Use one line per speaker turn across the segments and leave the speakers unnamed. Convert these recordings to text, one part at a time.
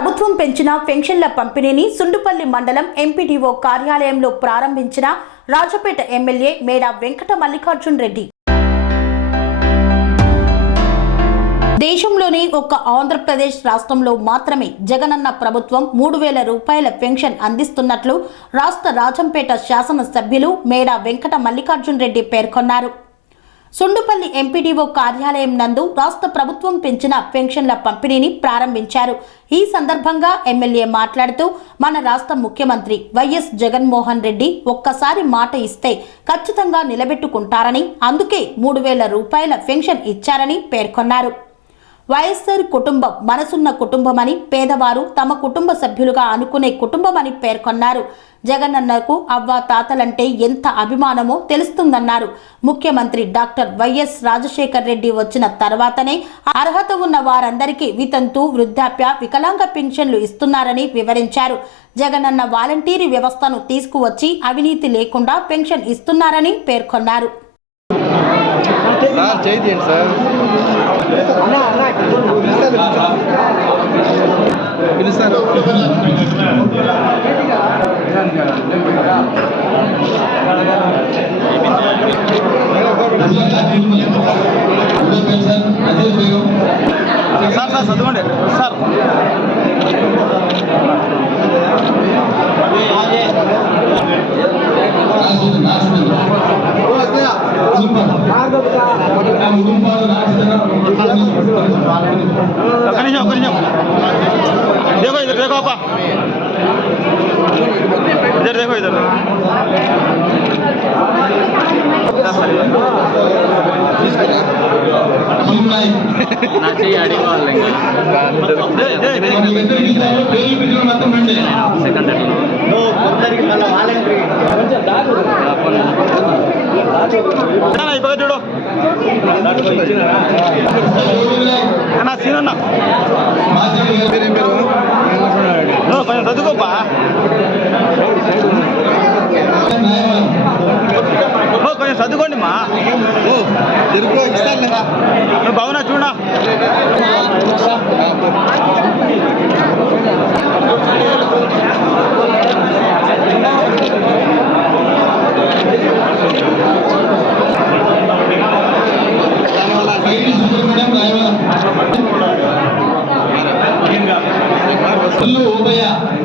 ప్రభుత్వం పెంచిన పెన్షన్ల పంపిణీని సుండుపల్లి మండలం ఎంపీడీఓ కార్యాలయంలో ప్రారంభించిన రాజపేట ఎమ్మెల్యే మేడా వెంకట మల్లికార్జున్ రెడ్డి. దేశంలోని ఒక్క ఆంధ్రప్రదేశ్ రాష్ట్రంలో మాత్రమే జగనన్న ప్రభుత్వం మూడు వేల రూపాయల పెన్షన్ అందిస్తున్నట్లు రాష్ట్ర రాజంపేట శాసనసభ్యులు మేడా వెంకట మల్లికార్జున్ రెడ్డి పేర్కొన్నారు. సుండుపల్లి ఎంపీడీఓ కార్యాలయం నందు రాష్ట్ర ప్రభుత్వం పెంచిన పెన్షన్ల పంపిణీని ప్రారంభించారు. ఈ సందర్భంగా ఎమ్మెల్యే మాట్లాడుతూ మన రాష్ట్ర ముఖ్యమంత్రి వైఎస్ జగన్మోహన్ రెడ్డి ఒక్కసారి మాట ఇస్తే ఖచ్చితంగా నిలబెట్టుకుంటారని అందుకే మూడు వేల రూపాయల పెన్షన్ ఇచ్చారని పేర్కొన్నారు. వైఎస్ఆర్ కుటుంబం మనసున్న కుటుంబమని పేదవారు తమ కుటుంబ సభ్యులుగా అనుకునే కుటుంబమని పేర్కొన్నారు. జగనన్నకు అవ్వ తాతలంటే ఎంత అభిమానమో తెలుస్తుందన్నారు. ముఖ్యమంత్రి డాక్టర్ వైఎస్ రాజశేఖర్ రెడ్డి వచ్చిన తర్వాతనే అర్హత ఉన్న వారందరికీ వితంతు వృద్ధాప్య వికలాంగ పింఛన్లు ఇస్తున్నారని వివరించారు. జగనన్న వాలంటీరీ వ్యవస్థను తీసుకువచ్చి అవినీతి లేకుండా పెన్షన్ ఇస్తున్నారని పేర్కొన్నారు.
పిలుస్తారు देखो इधर देखो आपा इधर देखो इधर
నా చెయ్యి అడిగేవాళ్ళు సెకండ్
ఇప్పుడు చూడు అన్న సీన్ అన్న నో, కొంచెం చదువుకోపా కొంచెం చదువుకోండి మా. నువ్వు బాగున్నా చూడా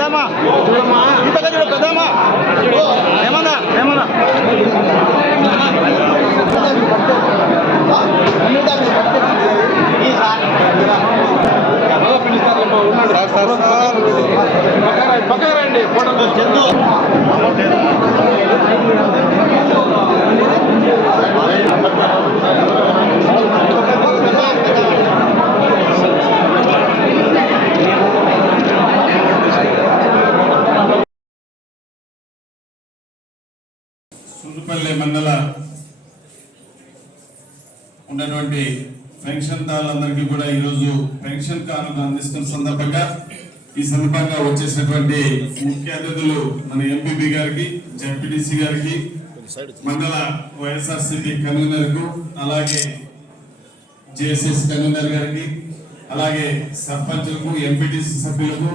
పెద్దమ్మా ఇంత చూడు పెద్దమ్మా ఏమన్నా? ఏమన్నా? పక్కన రండి ఫోటో చందు.
కుటుంబాలందరికీ కూడా ఈరోజు పెన్షన్ కార్డులు అందిస్తున్న సందర్భంగా ఈ సందర్భంగా వచ్చేసినటువంటి ముఖ్య అతిథులు మన ఎంపీపీ గారికి జడ్పీటీసీ గారికి మండల వైఎస్ఆర్సీపీ కన్వీనర్కు అలాగే జేఎస్ఎస్ కన్వీనర్ గారికి అలాగే సర్పంచులకు ఎంపీటీసీ సభ్యులకు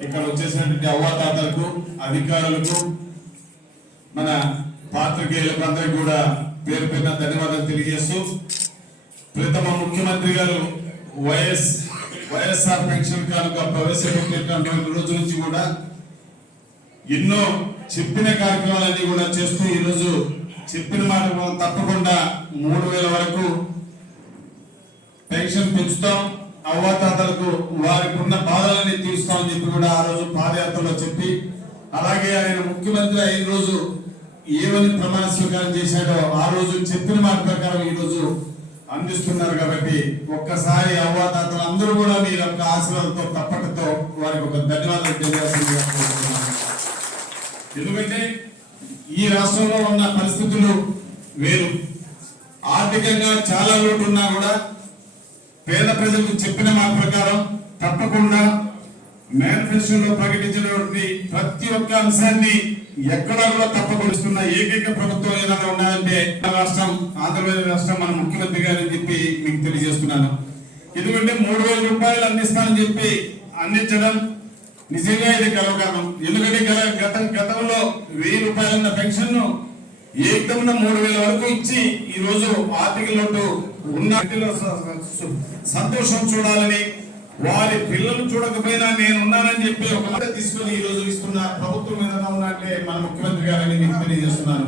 ఇక్కడ వచ్చేసినటువంటి అవ్వాతాతలకు అధికారులకు మన పాత్రికేయులకు అందరికీ కూడా పేరు పేరున ధన్యవాదాలు తెలియజేస్తూ ప్రథమ ముఖ్యమంత్రి గారు వైఎస్ వైఎస్ఆర్ పెన్షన్ కానుక ప్రవేశపెట్టినటువంటి రోజు నుంచి కూడా ఎన్నో చెప్పిన కార్యక్రమాలన్నీ కూడా చేస్తూ ఈరోజు చెప్పిన మాట తప్పకుండా మూడు వేల వరకు పెన్షన్ పెంచుతాం. అవ్వాతాతలకు వారికి ఉన్న బాధలన్నీ తీరుస్తామని చెప్పి కూడా ఆ రోజు పాదయాత్రలో చెప్పి అలాగే ఆయన ముఖ్యమంత్రి అయిన రోజు ఏమని ప్రమాణ స్వీకారం చేశాడో ఆ రోజు చెప్పిన మాట ప్రకారం ఈ రోజు అందిస్తున్నారు కాబట్టి ఒక్కసారి అవ్వాతాతలు అందరూ కూడా మీ యొక్క ఆశలతో తప్పటతో వారికి ఒక ధన్యవాదాలు తెలియాల్సిందిగా కోరుతున్నాను. ఎందుకంటే ఈ రాష్ట్రంలో ఉన్న పరిస్థితులు వేరు ఆర్థికంగా చాలా లోటు ఉన్నా కూడా పేద ప్రజలకు చెప్పిన మా ప్రకారం తప్పకుండా మేనిఫెస్టోలో ప్రకటించినటువంటి ప్రతి ఒక్క అంశాన్ని ఎక్కడా కూడా తప్పకుండా ఏకైక ప్రభుత్వం ఏదైనా ఉన్నదంటే రాష్ట్రం ఆంధ్రప్రదేశ్ రాష్ట్రం మన ముఖ్యమంత్రి గారు చెప్పి మీకు తెలియజేస్తున్నాను. ఎందుకంటే మూడు వేల రూపాయలు అందిస్తానని చెప్పి అందించడం నిజంగా ఇది గర్వకారణం ఎందుకంటే గత గతంలో వెయ్యి రూపాయలున్న పెన్షన్ను ఏకమున మూడు వేల వరకు ఇచ్చి ఈ రోజు ఆర్థిక లోటు ఉన్న సంతోషం చూడాలని వారి పిల్లలు చూడకపోయినా నేను ఉన్నానని చెప్పి ఒక తీసుకొని ఈ రోజు ఇస్తున్న ప్రభుత్వం ఏదైనా ఉన్నట్టే మన ముఖ్యమంత్రి గారని మీకు తెలియజేస్తున్నాను.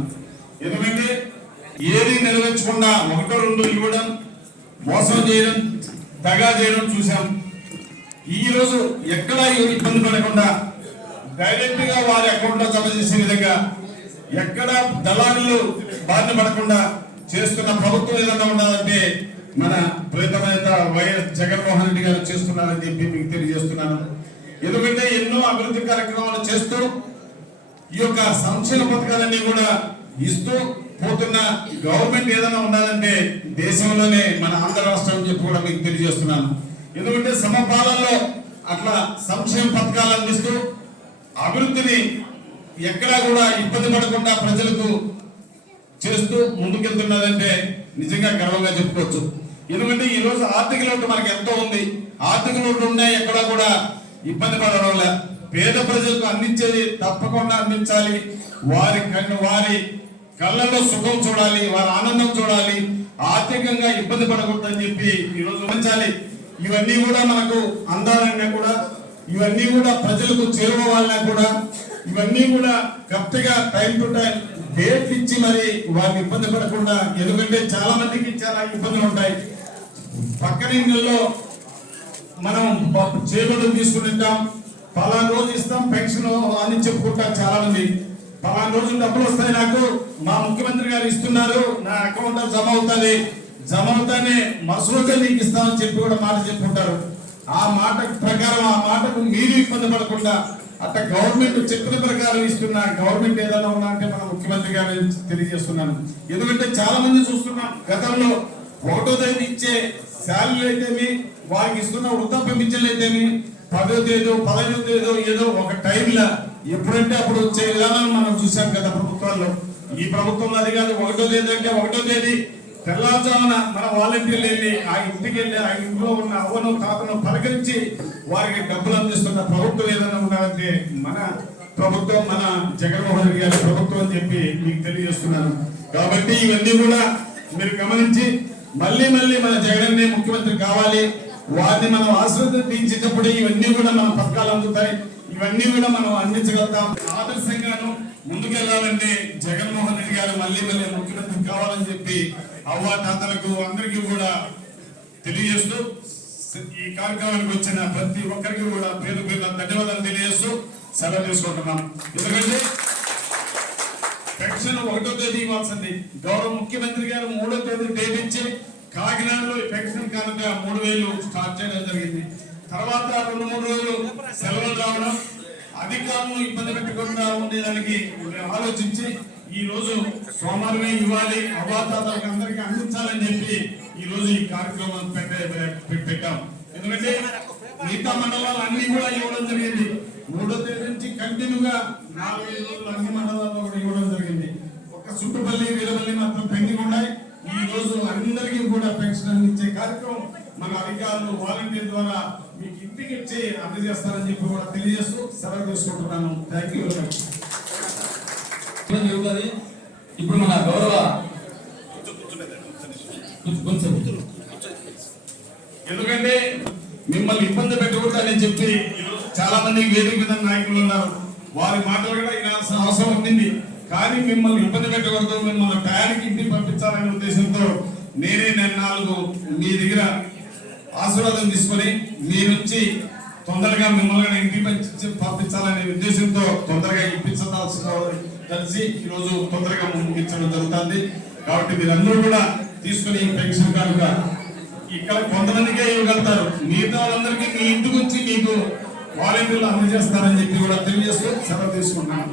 ఎందుకంటే ఏది నెరవేర్చకుండా ఒకటో రెండు ఇవ్వడం మోసం చేయడం దగా చేయడం చూసాం ఈ రోజు ఎక్కడ ఇబ్బంది పడకుండా డైరెక్ట్గా వారి అకౌంట్లో జమ చేసే విధంగా ఎక్కడ దళారులు బాధ పడకుండా చేస్తున్న ప్రభుత్వం ఏదన్నా ఉండాలంటే మన ప్రీతమైన వైఎస్ జగన్మోహన్ రెడ్డి గారు చేస్తున్నారని చెప్పి మీకు తెలియజేస్తున్నాను. ఎందుకంటే ఎన్నో అభివృద్ధి కార్యక్రమాలు చేస్తూ ఈ యొక్క సంక్షేమ పథకాలన్నీ కూడా ఇస్తూ పోతున్న గవర్నమెంట్ ఏదైనా ఉండాలంటే దేశంలోనే మన ఆంధ్ర రాష్ట్రం అని చెప్పి కూడా మీకు తెలియజేస్తున్నాను. ఎందుకంటే సమపాలనలో అట్లా సంక్షేమ పథకాలు అందిస్తూ అభివృద్ధిని ఎక్కడా కూడా ఇబ్బంది పడకుండా ప్రజలకు చేస్తూ ముందుకెళ్తున్నదంటే నిజంగా గర్వంగా చెప్పుకోవచ్చు. ఎందుకంటే ఈ రోజు ఆర్థిక లోటు మనకి ఎంతో ఉంది. ఆర్థిక లోటు ఉన్నాయి ఎక్కడా కూడా ఇబ్బంది పడడం లే పేద ప్రజలకు అందించేది తప్పకుండా అందించాలి. వారి కన్ను వారి కళ్ళల్లో సుఖం చూడాలి వారి ఆనందం చూడాలి ఆర్థికంగా ఇబ్బంది పడకూడదని చెప్పి ఈరోజు ఉంచాలి ఇవన్నీ కూడా మనకు అందాలన్నా కూడా ఇవన్నీ కూడా ప్రజలకు చేరుకోవాలన్నా కూడా ఇవన్నీ కూడా కరెక్ట్గా టైం టు టైం డేట్ ఇచ్చి మరి వారిని ఇబ్బంది పడకుండా ఎందుకంటే చాలా మందికి చాలా ఇబ్బందులు ఉంటాయి. పక్కన ఇళ్ళల్లో మనం చేపలు తీసుకుంటాం పలానా రోజు ఇస్తాం పెన్షన్ అని చెప్పుకుంటాం చాలా మంది పలానా రోజు డబ్బులు వస్తాయి నాకు. మా ముఖ్యమంత్రి గారు ఇస్తున్నారు. నా అకౌంట్ జమ అవుతుంది. జమ అవుతానే మసలుగా నీకు ఇస్తామని చెప్పి కూడా మాట చెప్పుకుంటారు. ఆ మాట ప్రకారం ఆ మాటకు మీరు ఇబ్బంది పడకుండా అట్లా గవర్నమెంట్ చెప్పిన ప్రకారం ఇస్తున్న గవర్నమెంట్ ఏదైనా ఉన్నా అంటే మన ముఖ్యమంత్రి గారు తెలియజేస్తున్నాను. ఎందుకంటే చాలా మంది చూస్తున్నాం గతంలో ఒకటో తేదీ ఇచ్చే శాలరీ అయితేమి వారికి ఇస్తున్న వృద్ధాప్య పింఛన్లు అయితేమి పదో తేదో పదహైదో తేదో ఏదో ఒక టైంలో ఎప్పుడంటే అప్పుడు వచ్చే విధానాలు మనం చూసాం కదా ప్రభుత్వాల్లో. ఈ ప్రభుత్వం అది కాదు ఒకటో తేదీ అంటే ఒకటో తేదీ. తెల్లవారుజామున మన వాలంటీర్లు వెళ్ళి ఆ ఇంటికి వెళ్ళి ఆ ఇంట్లో ఉన్న అవ్వను తాతను పలకరించి వారికి డబ్బులు అందిస్తున్న ప్రభుత్వం ఏదైనా ఉండాలంటే మన ప్రభుత్వం మన జగన్మోహన్ రెడ్డి గారి ప్రభుత్వం అని చెప్పి మీకు తెలియజేస్తున్నాను. కాబట్టి ఇవన్నీ కూడా మీరు గమనించి మళ్ళీ మళ్ళీ మన జగన్ ముఖ్యమంత్రి కావాలి. వారిని మనం ఆశీర్వదించేటప్పుడు ఇవన్నీ కూడా మన పథకాలు అందుతాయి. ఇవన్నీ కూడా మనం అందించగలుగుతాం. ఆదర్శంగాను ముందుకెళ్ళాలంటే జగన్మోహన్ రెడ్డి గారు మళ్ళీ మళ్ళీ ముఖ్యమంత్రి కావాలని చెప్పి అవ్వ తాతలకు అందరికీ కూడా తెలియజేస్తూ ఈ కార్యక్రమానికి వచ్చిన ప్రతి ఒక్కరికి కూడా పేరు పేరు ధన్యవాదాలు తెలియజేస్తూ సెలవు తీసుకుంటున్నాం. ఎందుకంటే ఇవ్వాల్సింది గౌరవ ముఖ్యమంత్రి గారు మూడో తేదీ డేట్ ఇచ్చి కాకినాడలో ఈ పెన్షన్ మూడు వేలు స్టార్ట్ చేయడం జరిగింది. తర్వాత రెండు మూడు రోజులు సెలవులు రావడం అధికారులు ఇబ్బంది పెట్టకుండా ఉండేదానికి ఆలోచించి ఈ రోజు సోమవారమే ఇవ్వాలి అవాతాలకు అందరికీ అందించాలని చెప్పి ఈ రోజు ఈ కార్యక్రమం పెట్టే పెట్టాం. ఎందుకంటే మిగతా మండలాలు అన్ని కూడా ఇవ్వడం జరిగింది. మూడో తేదీ నుంచి కంటిన్యూగా నాలుగైదు రోజులు అన్ని మండలాల్లో కూడా ఇవ్వడం జరిగింది. చుట్టుపల్లి వీరపల్లి మాత్రం పెండింగ్ ఉన్నాయి. ఈ రోజు అందరికీ కూడా పెన్షన్ అందించే కార్యక్రమం మన అధికారులు వాలంటీర్ ద్వారా మీకు ఇంటికి ఇచ్చి అందజేస్తారని చెప్పి కూడా తెలియజేస్తూ సెలవు తీసుకుంటున్నాను. థ్యాంక్ యూ వెరీ మచ్
ఇబ్బంది జరుగుతుంది ఇప్పుడు మన గౌరవ
ఎందుకంటే మిమ్మల్ని ఇబ్బంది పెట్టకూడదని చెప్పి చాలా మంది వేదిక మీద నాయకులు ఉన్నారు. వారి మాటలు కూడా వినాల్సిన అవసరం ఉంది. కానీ మిమ్మల్ని ఇబ్బంది పెట్టకూడదు మిమ్మల్ని టయానికి ఇంటికి పంపించాలనే ఉద్దేశంతో నేనే నేను నాలుగు మీ దగ్గర ఆశీర్వాదం తీసుకొని మీ నుంచి తొందరగా మిమ్మల్ని ఇంటికి పంపించాలనే ఉద్దేశంతో తొందరగా ఇప్పించాల్సిన కలిసి ఈరోజు తొందరగా ముగించడం జరుగుతుంది. కాబట్టి మీరందరూ కూడా తీసుకుని పెన్షన్ కనుక ఇక్కడ కొంతమందికే ఇవ్వగలుగుతారు. మిగతా వాళ్ళందరికీ మీ ఇంటికి వచ్చి మీకు వాలంటీర్లు అందజేస్తారని చెప్పి కూడా తెలియజేస్తూ సెలవు తీసుకుంటున్నాను.